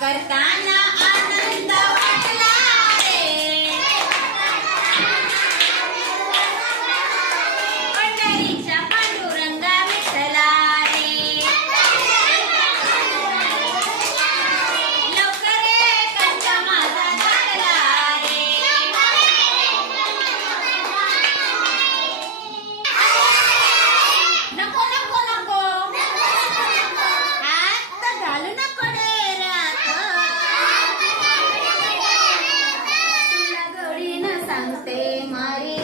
करता ना Marie.